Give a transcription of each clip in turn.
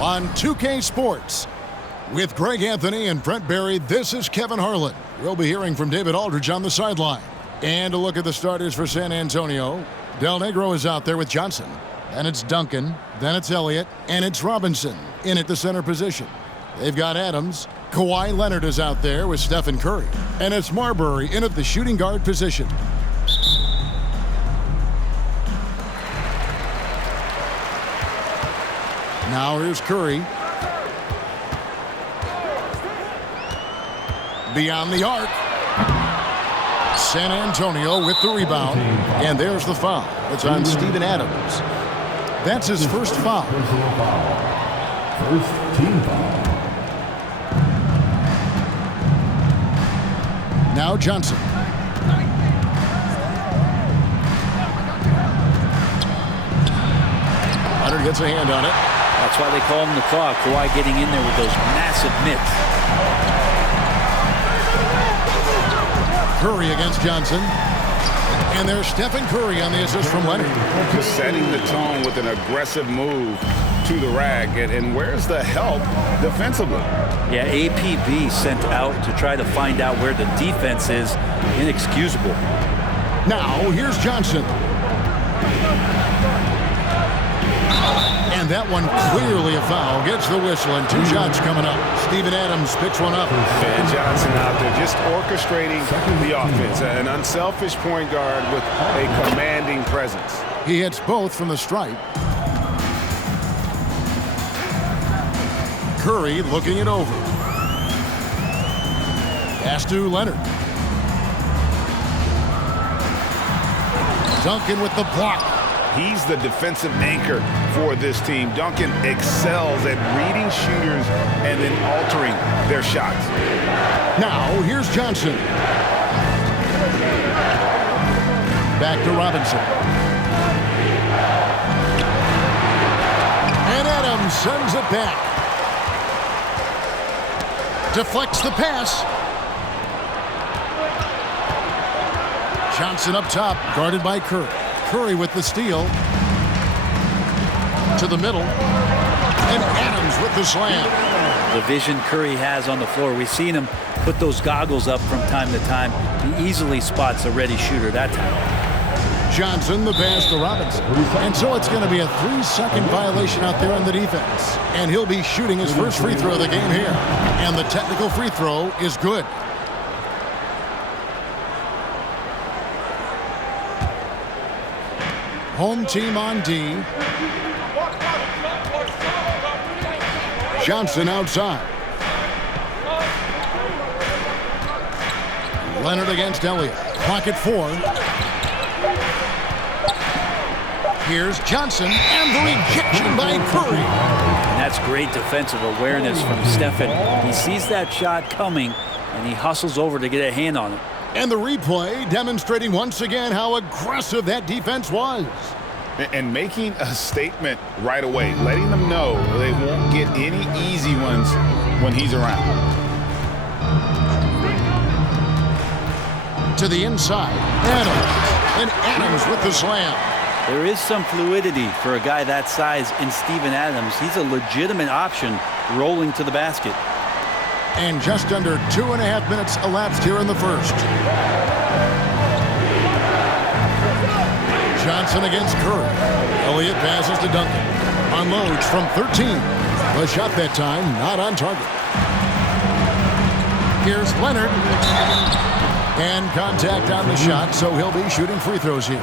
on 2K Sports. With Greg Anthony and Brent Barry, this is Kevin Harlan. We'll be hearing from David Aldridge on the sideline. And a look at the starters for San Antonio. Del Negro is out there with Johnson. Then it's Duncan. Then it's Elliott. And it's Robinson in at the center position. They've got Adams. Kawhi Leonard is out there with Stephen Curry. And it's Marbury in at the shooting guard position. Now here's Curry. Beyond the arc. San Antonio with the rebound. And there's the foul. It's on Steven Adams. That's his first foul. First team foul. Now Johnson. Leonard gets a hand on it. That's why they call him the Claw. Kawhi getting in there with those massive mitts. Curry against Johnson. And there's Stephen Curry on the assist from Leonard. Just setting the tone with an aggressive move to the rack. And where's the help defensively? Yeah, APB sent out to try to find out where the defense is. Inexcusable. Now, here's Johnson. And that one clearly a foul. Gets the whistle and 2 shots coming up. Steven Adams picks one up. And Johnson out there just orchestrating the offense. An unselfish point guard with a commanding presence. He hits both from the stripe. Curry looking it over. Pass to Leonard. Duncan with the block. He's the defensive anchor for this team. Duncan excels at reading shooters and then altering their shots. Now, here's Johnson. Back to Robinson. And Adams sends it back. Deflects the pass. Johnson up top, guarded by Curry. Curry with the steal. To the middle. And Adams with the slam. The vision Curry has on the floor. We've seen him put those goggles up from time to time. He easily spots a ready shooter that time. Johnson, the pass to Robinson. And so it's going to be a 3-second violation out there on the defense. And he'll be shooting his first free throw of the game here. And the technical free throw is good. Home team on D. Johnson outside. Leonard against Elliott. Clock at 4. Here's Johnson and the rejection by Curry. And that's great defensive awareness from Stephen. He sees that shot coming and he hustles over to get a hand on it. And the replay demonstrating once again how aggressive that defense was. And making a statement right away, letting them know they won't get any easy ones when he's around. To the inside, Adams. And Adams with the slam. There is some fluidity for a guy that size in Steven Adams. He's a legitimate option rolling to the basket. And just under 2.5 minutes elapsed here in the first. Johnson against Curry. Elliott passes to Duncan. Unloads from 13. The shot that time not on target. Here's Leonard. And contact on the shot, so he'll be shooting free throws here.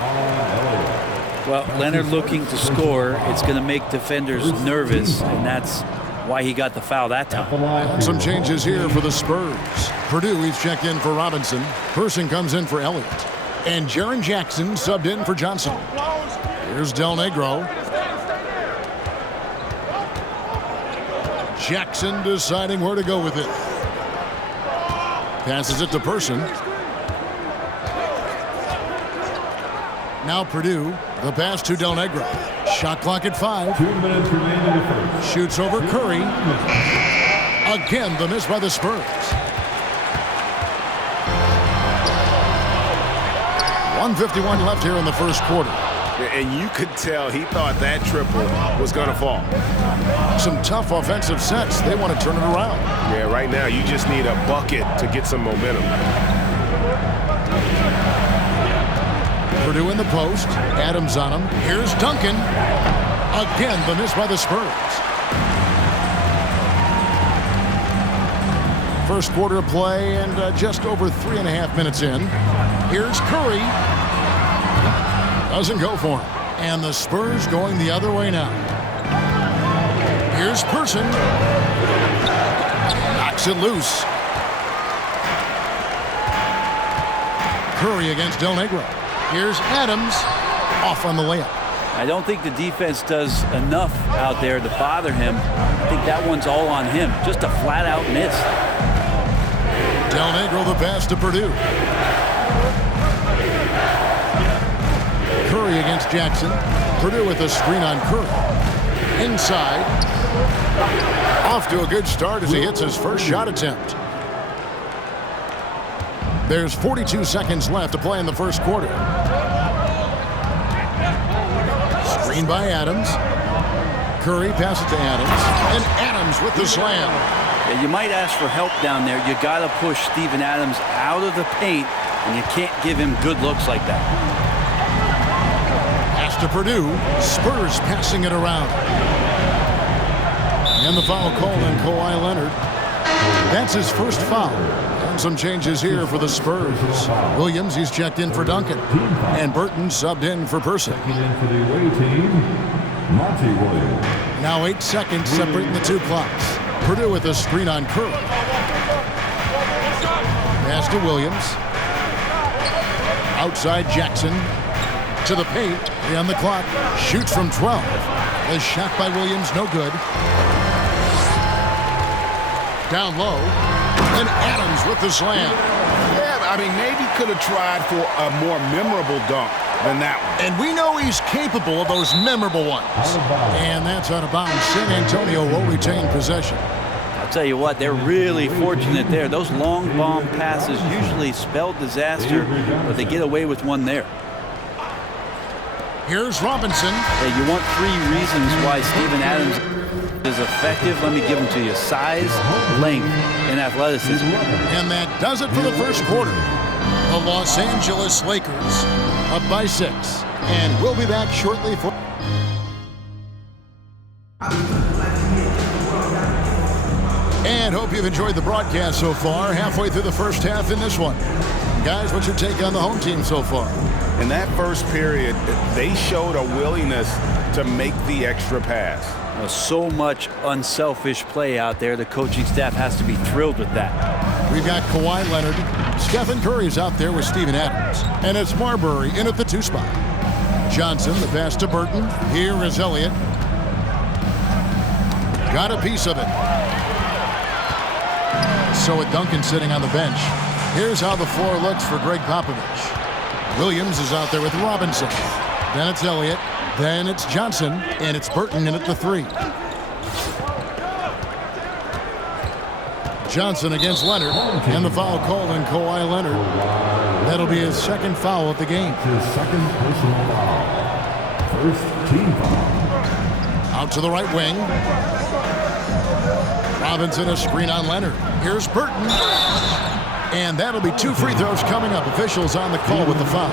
Well, Leonard looking to score. It's going to make defenders nervous, and that's why he got the foul that time. And some changes here for the Spurs. Purdue, he's checked in for Robinson. Person comes in for Elliott. And Jaren Jackson subbed in for Johnson. Here's Del Negro. Jackson deciding where to go with it. Passes it to Person. Now Purdue, the pass to Del Negro. Shot clock at 5. 2 minutes remaining in the first. Shoots over Curry. Again, the miss by the Spurs. 1:51 left here in the first quarter. And you could tell he thought that triple was going to fall. Some tough offensive sets. They want to turn it around. Yeah, right now you just need a bucket to get some momentum. Purdue in the post. Adams on him. Here's Duncan. Again, the miss by the Spurs. First quarter of play and just over 3.5 minutes in. Here's Curry. Doesn't go for him. And the Spurs going the other way now. Here's Person. Knocks it loose. Curry against Del Negro. Here's Adams. Off on the layup. I don't think the defense does enough out there to bother him. I think that one's all on him. Just a flat-out miss. Del Negro the pass to Purdue. Curry against Jackson. Purdue with a screen on Curry. Inside. Off to a good start as he hits his first shot attempt. There's 42 seconds left to play in the first quarter. Screen by Adams. Curry passes to Adams. And Adams with the slam. Yeah, you might ask for help down there. You got to push Steven Adams out of the paint, and you can't give him good looks like that. Pass to Purdue. Spurs passing it around. And the foul called on Kawhi Leonard. That's his first foul. And some changes here for the Spurs. Williams, he's checked in for Duncan. And Burton subbed in for Person. Checking in for the away team, Monty Williams. Now 8 seconds separating the two clocks. Purdue with a screen on Curry. Pass to Williams. Outside Jackson. To the paint. 3 on the clock. Shoots from 12. The shot by Williams, no good. Down low. And Adams with the slam. Yeah, I mean, maybe could have tried for a more memorable dunk than that one. And we know he's capable of those memorable ones. And that's out of bounds. San Antonio will retain possession. I'll tell you what, they're really fortunate there. Those long bomb passes usually spell disaster, but they get away with one there. Here's Robinson. Hey, you want 3 reasons why Steven Adams is effective. Let me give them to you. Size, length, and athleticism. And that does it for the first quarter. The Los Angeles Lakers up by 6. And we'll be back shortly for... And hope you've enjoyed the broadcast so far. Halfway through the first half in this one. Guys, what's your take on the home team so far? In that first period, they showed a willingness to make the extra pass. So much unselfish play out there. The coaching staff has to be thrilled with that. We've got Kawhi Leonard. Stephen Curry's out there with Steven Adams. And it's Marbury in at the 2 spot. Johnson, the pass to Burton. Here is Elliott. Got a piece of it. So with Duncan sitting on the bench, here's how the floor looks for Greg Popovich. Williams is out there with Robinson. Then it's Elliott. Then it's Johnson. And it's Burton in at the 3. Johnson against Leonard. And the foul called on Kawhi Leonard. That'll be his second foul of the game. His second personal foul. First team foul. Out to the right wing. Robinson a screen on Leonard. Here's Burton. And that'll be 2 free throws coming up. Officials on the call with the foul.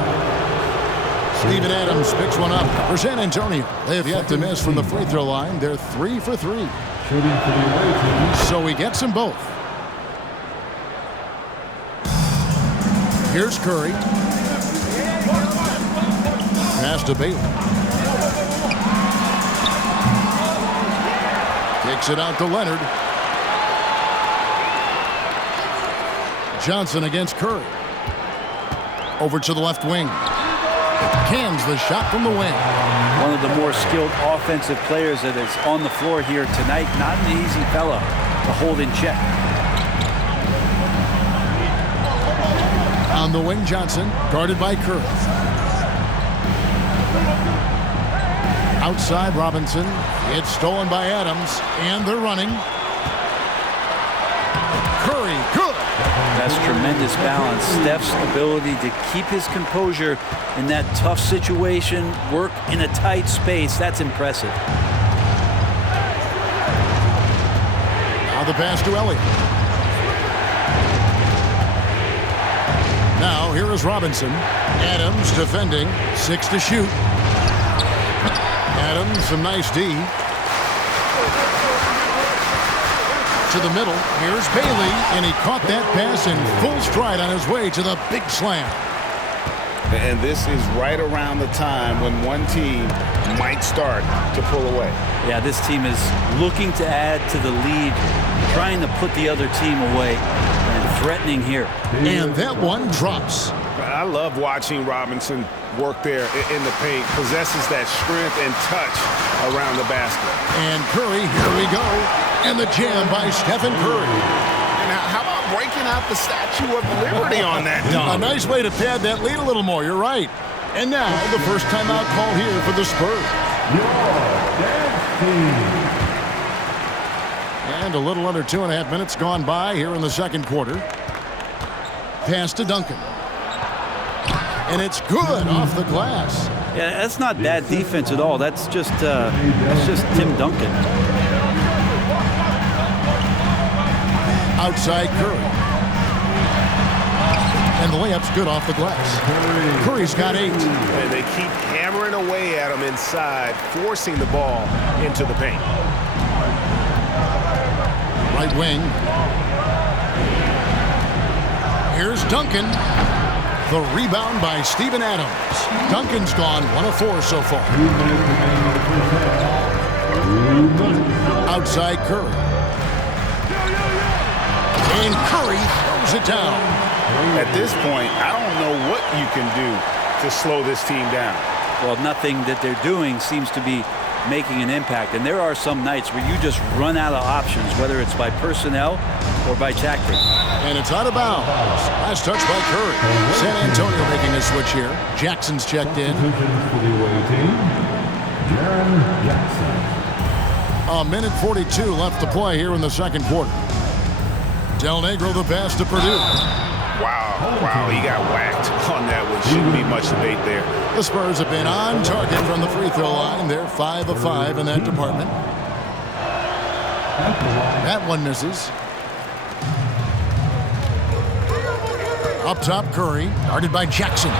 Steven Adams picks one up for San Antonio. They have yet to miss from the free throw line. They're 3 for 3. Shooting for the away team. So he gets them both. Here's Curry. Pass to Bailey. Kicks it out to Leonard. Johnson against Curry. Over to the left wing. Cans the shot from the wing. One of the more skilled offensive players that is on the floor here tonight. Not an easy fella to hold in check. On the wing, Johnson, guarded by Curry. Outside, Robinson. It's stolen by Adams, and they're running. Curry, good. has tremendous balance. Steph's ability to keep his composure in that tough situation, work in a tight space, that's impressive. Now the pass to Elliott. Now here is Robinson. Adams defending. 6 to shoot. Adams, some nice D. To the middle. Here's Bailey, and he caught that pass in full stride on his way to the big slam. And this is right around the time when one team might start to pull away. Yeah, this team is looking to add to the lead, trying to put the other team away, and threatening here. And that one drops. I love watching Robinson work there in the paint. Possesses that strength and touch around the basket. And Curry, here we go. And the jam by Stephen Curry. Now, how about breaking out the Statue of Liberty on that dunk? A nice way to pad that lead a little more. You're right. And now, the first timeout call here for the Spurs. And a little under 2.5 minutes gone by here in the second quarter. Pass to Duncan. And it's good off the glass. Yeah, that's not bad defense at all. That's just Tim Duncan. Outside Curry. And the layup's good off the glass. Curry's got 8. And they keep hammering away at him inside, forcing the ball into the paint. Right wing. Here's Duncan. The rebound by Steven Adams. Duncan's gone 1 of 4 so far. Outside Curry. And Curry throws it down. At this point, I don't know what you can do to slow this team down. Well, nothing that they're doing seems to be making an impact. And there are some nights where you just run out of options, whether it's by personnel or by tactic. And it's out of bounds. Last touch by Curry. San Antonio making a switch here. Jackson's checked in. A minute 42 left to play here in the second quarter. Del Negro the pass to Purdue. Wow, he got whacked on that one. Shouldn't be much debate there. The Spurs have been on target from the free throw line. They're 5 of 5 in that department. That one misses. Up top, Curry, guarded by Jackson.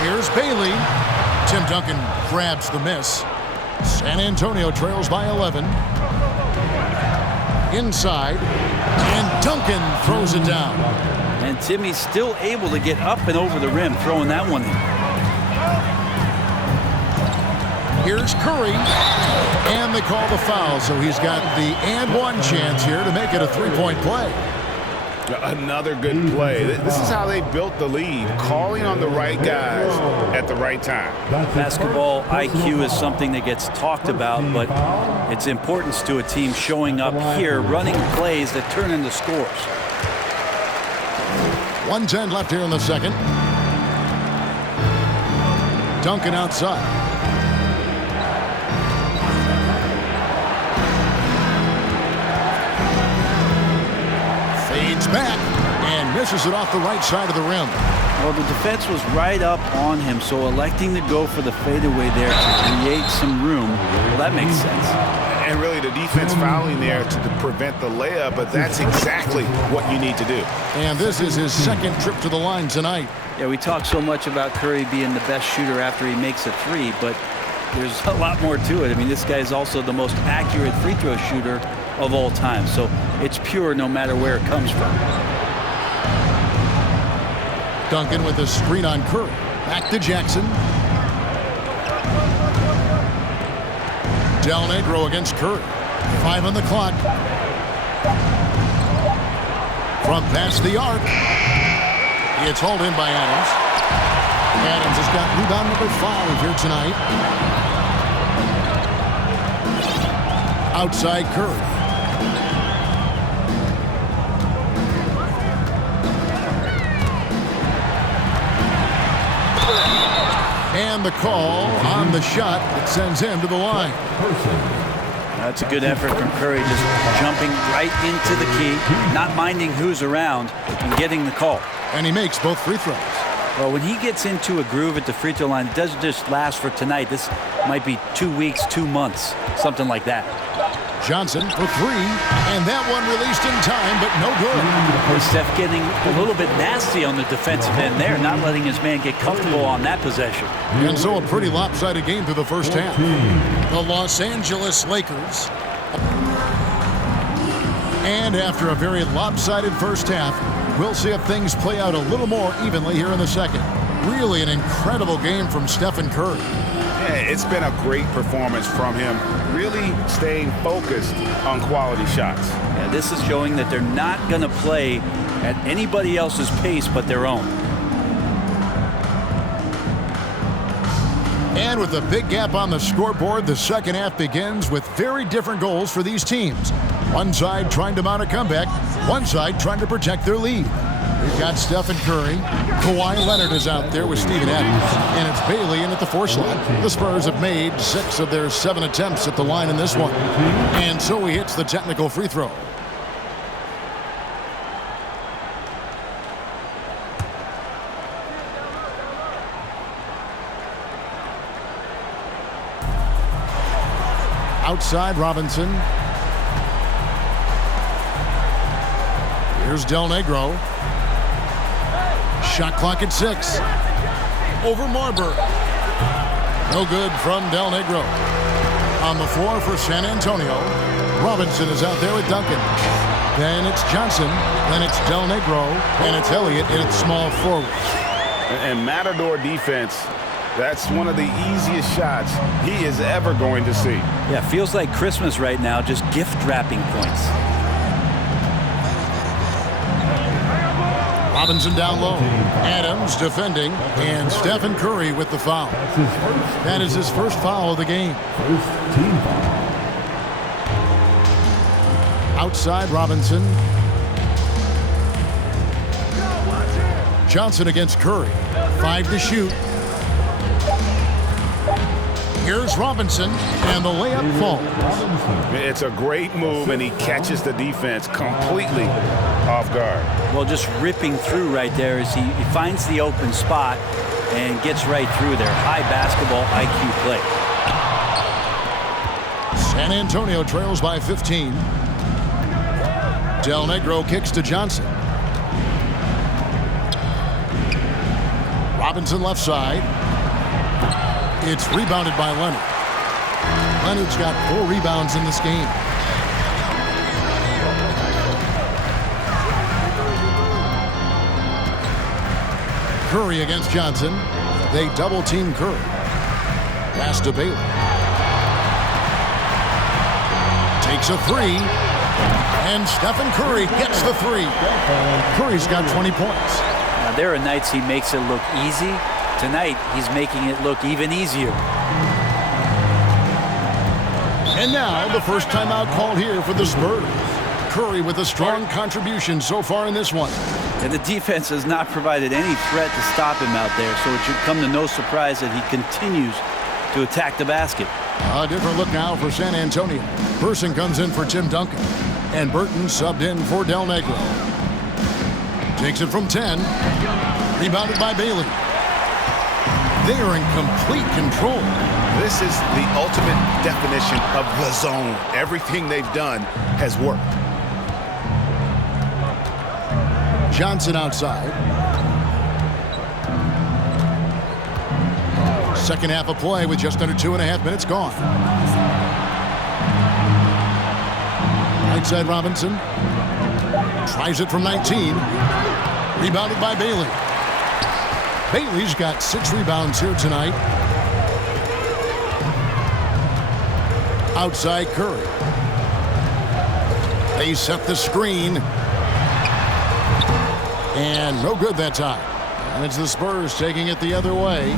Here's Bailey. Tim Duncan grabs the miss. San Antonio trails by 11. Inside, and Duncan throws it down. And Timmy's still able to get up and over the rim, throwing that one in. Here's Curry, and they call the foul, so he's got the and one chance here to make it a three-point play. Another good play. This is how they built the lead, calling on the right guys at the right time. Basketball IQ is something that gets talked about, but its importance to a team showing up here, running plays that turn into scores. 1:10 left here in the second. Duncan outside. Fades back and misses it off the right side of the rim. Well, the defense was right up on him, so electing to go for the fadeaway there to create some room, well, that makes sense. And really the defense fouling there to prevent the layup, but that's exactly what you need to do. And this is his second trip to the line tonight. Yeah, we talk so much about Curry being the best shooter after he makes a three, but there's a lot more to it. I mean, this guy is also the most accurate free throw shooter of all time, so it's pure no matter where it comes from. Duncan with a screen on Curry. Back to Jackson. Del Negro against Curry. 5 on the clock. From past the arc. It's hauled in by Adams. Adams has got rebound number 5 here tonight. Outside Curry. And the call on the shot that sends him to the line. That's a good effort from Curry, just jumping right into the key, not minding who's around, and getting the call. And he makes both free throws. Well, when he gets into a groove at the free throw line, it doesn't just last for tonight. This might be 2 weeks, 2 months, something like that. Johnson for three, and that one released in time, but no good. Steph getting a little bit nasty on the defensive end there, not letting his man get comfortable on that possession. And so a pretty lopsided game through the first half. The Los Angeles Lakers. And after a very lopsided first half, we'll see if things play out a little more evenly here in the second. Really an incredible game from Stephen Curry. Yeah, it's been a great performance from him, really staying focused on quality shots. Yeah, this is showing that they're not going to play at anybody else's pace but their own. And with a big gap on the scoreboard, the second half begins with very different goals for these teams. One side trying to mount a comeback, one side trying to protect their lead. We've got Stephen Curry. Kawhi Leonard is out there with Steven Adams. And it's Bailey in at the 4 slot. The Spurs have made 6 of their 7 attempts at the line in this one. And so he hits the technical free throw. Outside Robinson. Here's Del Negro. Shot clock at 6. Over Marbury. No good from Del Negro. On the floor for San Antonio, Robinson is out there with Duncan. Then it's Johnson. Then it's Del Negro. And it's Elliott at small forward. And Matador defense, that's one of the easiest shots he is ever going to see. Yeah, feels like Christmas right now, just gift wrapping points. Robinson down low. Adams defending. And Stephen Curry with the foul. That is his first foul of the game. First team foul. Outside Robinson. Johnson against Curry. 5 to shoot. Here's Robinson, and the layup falls. It's a great move, and he catches the defense completely off guard. Well, just ripping through right there as he finds the open spot and gets right through there. High basketball IQ play. San Antonio trails by 15. Del Negro kicks to Johnson. Robinson left side. It's rebounded by Lenard. Leonard's got 4 rebounds in this game. Curry against Johnson. They double team Curry. Pass to Bailey. Takes a 3. And Stephen Curry gets the 3. Curry's got 20 points. Now, there are nights he makes it look easy. Tonight, he's making it look even easier. And now, the first timeout called here for the Spurs. Curry with a strong contribution so far in this one. And the defense has not provided any threat to stop him out there, so it should come to no surprise that he continues to attack the basket. A different look now for San Antonio. Person comes in for Tim Duncan. And Burton subbed in for Del Negro. Takes it from 10. Rebounded by Bailey. They are in complete control. This is the ultimate definition of the zone. Everything they've done has worked. Johnson outside. Second half of play with just under 2.5 minutes gone. Right side Robinson. Tries it from 19. Rebounded by Bailey. Bailey's got 6 rebounds here tonight. Outside Curry. They set the screen. And no good that time. And it's the Spurs taking it the other way.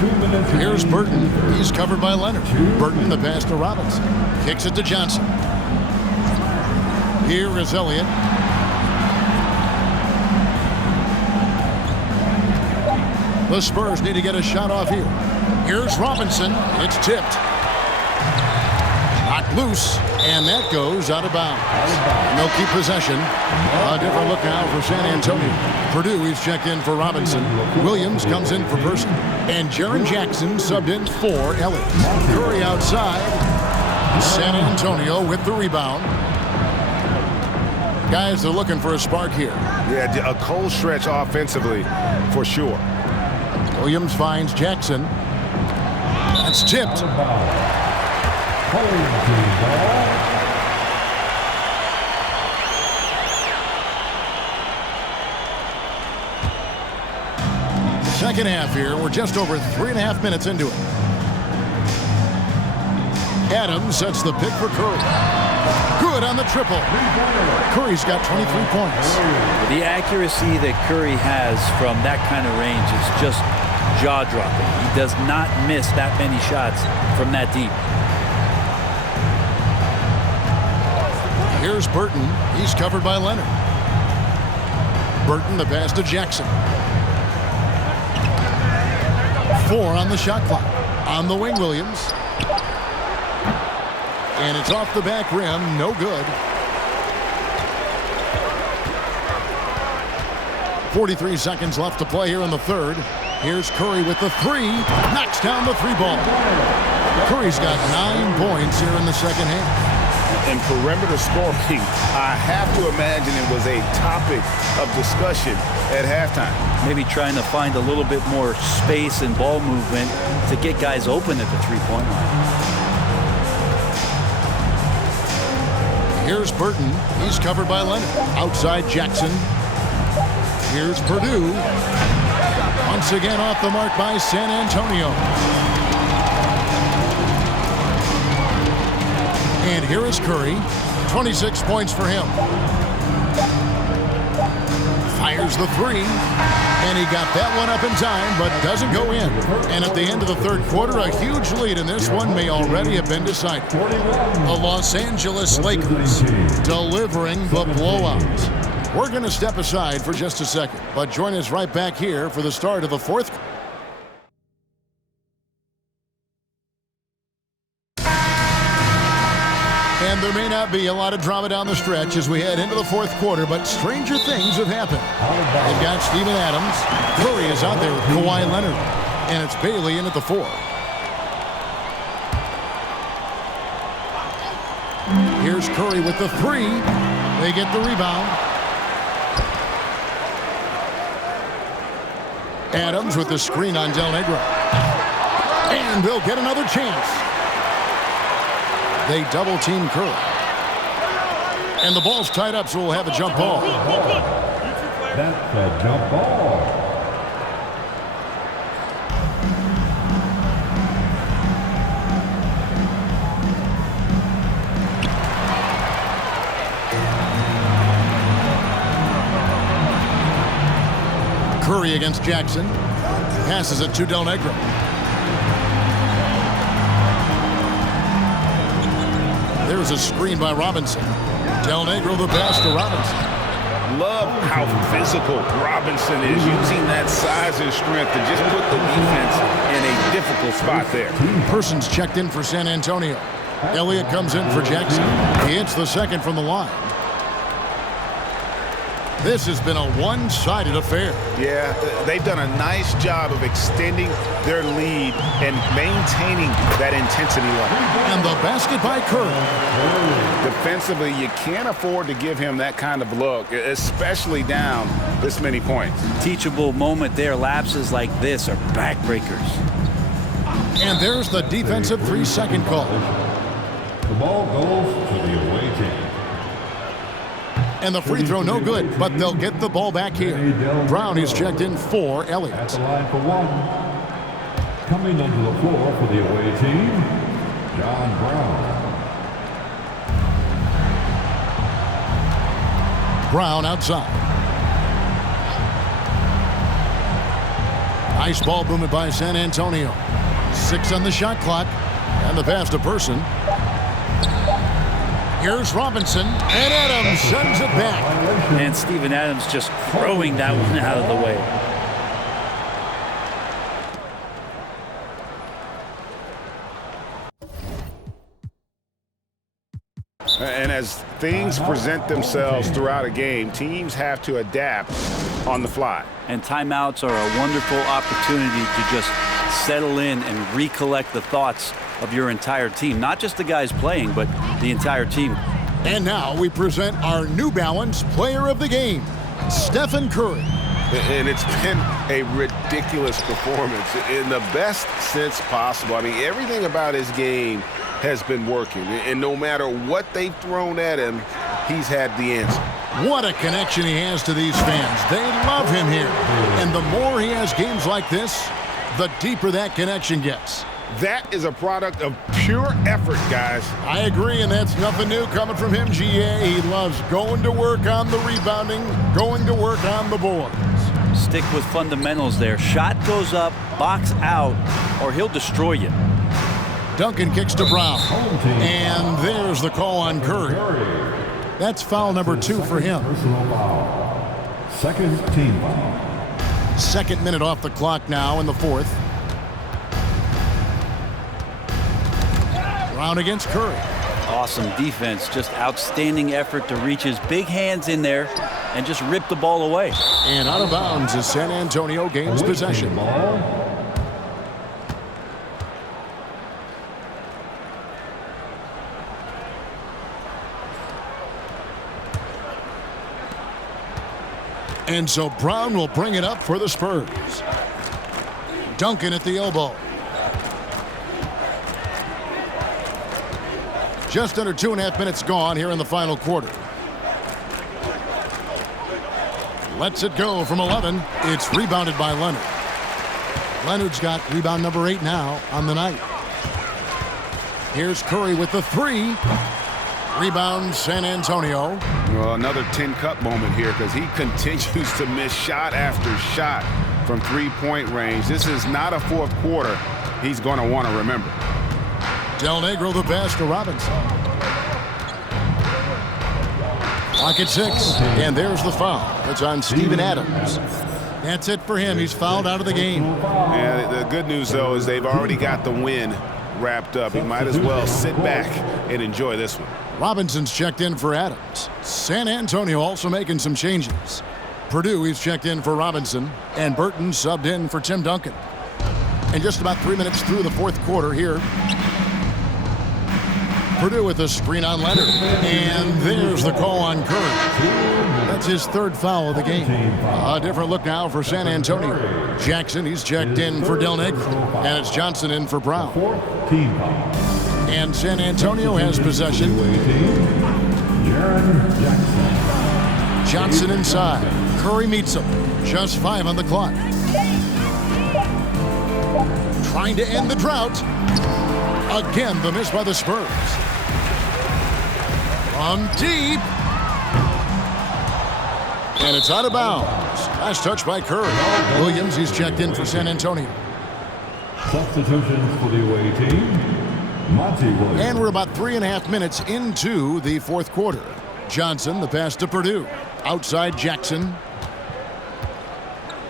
2 minutes. Here's Burton. He's covered by Lenard. Burton the pass to Robinson. Kicks it to Johnson. Here is Elliott. The Spurs need to get a shot off here. Here's Robinson. It's tipped. Knocked loose, and that goes out of bounds. They'll keep possession. A different look now for San Antonio. Purdue, he's checked in for Robinson. Williams comes in for Person. And Jaren Jackson subbed in for Elliott. Curry outside. San Antonio with the rebound. Guys, they're looking for a spark here. Yeah, a cold stretch offensively for sure. Williams finds Jackson. That's tipped. Second half here. We're just over 3.5 minutes into it. Adams sets the pick for Curry. Good on the triple. Curry's got 23 points. The accuracy that Curry has from that kind of range is just jaw-dropping. He does not miss that many shots from that deep. Here's Burton. He's covered by Lenard. Burton, the pass to Jackson. 4 on the shot clock. On the wing, Williams. And it's off the back rim. No good. 43 seconds left to play here in the third. Here's Curry with the three. Knocks down the three ball. Curry's got 9 points here in the second half. And perimeter scoring, I have to imagine it was a topic of discussion at halftime. Maybe trying to find a little bit more space and ball movement to get guys open at the three-point line. Here's Burton. He's covered by Lenard. Outside Jackson. Here's Purdue. Once again off the mark by San Antonio. And here is Curry. 26 points for him. Fires the three. And he got that one up in time, but doesn't go in. And at the end of the third quarter, a huge lead in this one may already have been decided. The Los Angeles Lakers delivering the blowout. We're going to step aside for just a second, but join us right back here for the start of the fourth. And there may not be a lot of drama down the stretch as we head into the fourth quarter, but stranger things have happened. They've got Steven Adams. Curry is out there with Kawhi Leonard. And it's Bailey in at the 4. Here's Curry with the 3. They get the rebound. Adams with the screen on Del Negro. And they'll get another chance. They double-team Curry. And the ball's tied up, so we'll have a jump ball. That's a jump ball. Curry against Jackson. Passes it to Del Negro. There's a screen by Robinson. Del Negro the pass to Robinson. Love how physical Robinson is, using that size and strength to just put the defense in a difficult spot there. Person's checked in for San Antonio. Elliott comes in for Jackson. He hits the second from the line. This has been a one-sided affair. Yeah, they've done a nice job of extending their lead and maintaining that intensity level. And the basket by Curry. Defensively, you can't afford to give him that kind of look, especially down this many points. Teachable moment there. Lapses like this are backbreakers. And there's the defensive 3-second call. The ball goes to the away team. And the free throw no good, but they'll get the ball back here. Brown is checked in for Elliott. At the line for 1. Coming onto the floor for the away team, John Brown. Brown outside. Nice ball movement by San Antonio. 6 on the shot clock. And the pass to Person. Here's Robinson, and Adams sends it back. And Steven Adams just throwing that one out of the way. And as things present themselves throughout a game, teams have to adapt on the fly. And timeouts are a wonderful opportunity to just settle in and recollect the thoughts of your entire team. Not just the guys playing, but the entire team. And now we present our New Balance Player of the Game, Stephen Curry. And it's been a ridiculous performance in the best sense possible. I mean, everything about his game has been working. And no matter what they've thrown at him, he's had the answer. What a connection he has to these fans. They love him here. And the more he has games like this, the deeper that connection gets. That is a product of pure effort, guys. I agree, and that's nothing new coming from him, GA. He loves going to work on the rebounding, going to work on the boards. Stick with fundamentals there. Shot goes up, box out, or he'll destroy you. Duncan kicks to Brown. And there's the call on Curry. That's foul number 2 for him. Personal foul. Second team foul. Second minute off the clock now in the fourth. Brown against Curry. Awesome defense, just outstanding effort to reach his big hands in there and just rip the ball away. And out of bounds as San Antonio gains possession. And so Brown will bring it up for the Spurs. Duncan at the elbow. Just under 2.5 minutes gone here in the final quarter. Lets it go from 11. It's rebounded by Lenard. Leonard's got rebound number 8 now on the night. Here's Curry with the 3. Rebound San Antonio. Well, another tin cup moment here because he continues to miss shot after shot from three-point range. This is not a fourth quarter he's going to want to remember. Del Negro the pass to Robinson. Clock at 6, and there's the foul. It's on Steven Adams. That's it for him. He's fouled out of the game. And the good news, though, is they've already got the win wrapped up. He might as well sit back and enjoy this one. Robinson's checked in for Adams. San Antonio also making some changes. Purdue, he's checked in for Robinson, and Burton subbed in for Tim Duncan. And just about 3 minutes through the fourth quarter here. Purdue with a screen on Lenard. And there's the call on Curry. That's his 3rd foul of the game. A different look now for San Antonio. Jackson, he's checked in for Del Negro. And it's Johnson in for Brown. And San Antonio has possession. Johnson inside. Curry meets him. Just 5 on the clock. Trying to end the drought. Again, the miss by the Spurs. From deep. And it's out of bounds. Nice touch by Curry. Williams, he's checked in for San Antonio. Substitutions for the away team. Williams. And we're about 3.5 minutes into the fourth quarter. Johnson, the pass to Purdue. Outside Jackson.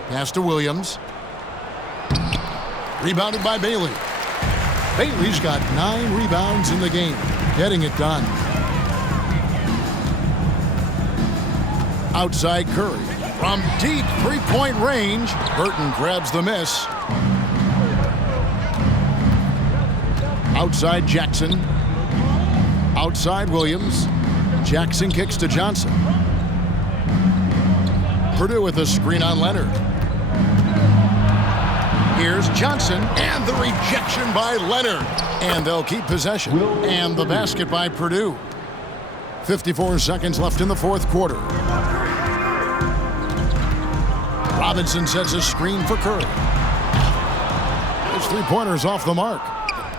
Pass to Williams. Rebounded by Bailey. Bailey's got 9 rebounds in the game. Getting it done. Outside Curry. From deep 3-point range. Burton grabs the miss. Outside Jackson. Outside Williams. Jackson kicks to Johnson. Purdue with a screen on Lenard. Here's Johnson, and the rejection by Lenard. And they'll keep possession. And the basket by Purdue. 54 seconds left in the fourth quarter. Robinson sets a screen for Curry. His 3-pointer's off the mark.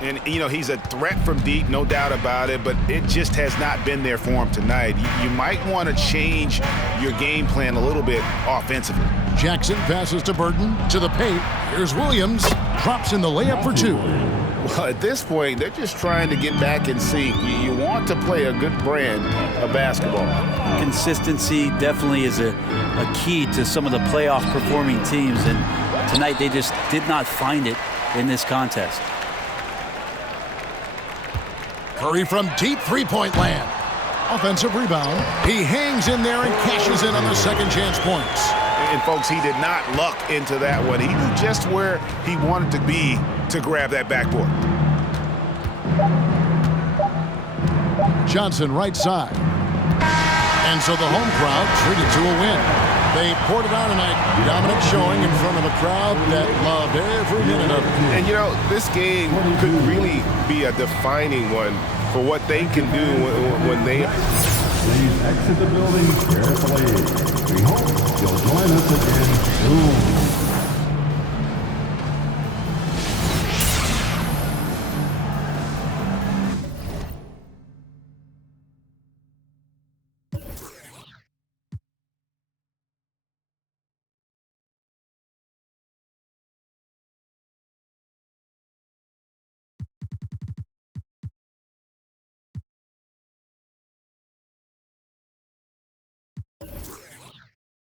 And, you know, he's a threat from deep, no doubt about it, but it just has not been there for him tonight. You might want to change your game plan a little bit offensively. Jackson passes to Burton, to the paint. Here's Williams, drops in the layup for 2. Well, at this point, they're just trying to get back in sync. You want to play a good brand of basketball. Consistency definitely is a key to some of the playoff performing teams, and tonight they just did not find it in this contest. Curry from deep 3-point land. Offensive rebound. He hangs in there and cashes in on the second chance points. And folks, he did not luck into that one. He knew just where he wanted to be to grab that backboard. Johnson right side. And so the home crowd treated to a win. They poured it on tonight. Dominant showing in front of a crowd that loved every minute of it. And you know, this game could really be a defining one for what they can do when they... Please exit the building carefully. We hope you'll join us again soon.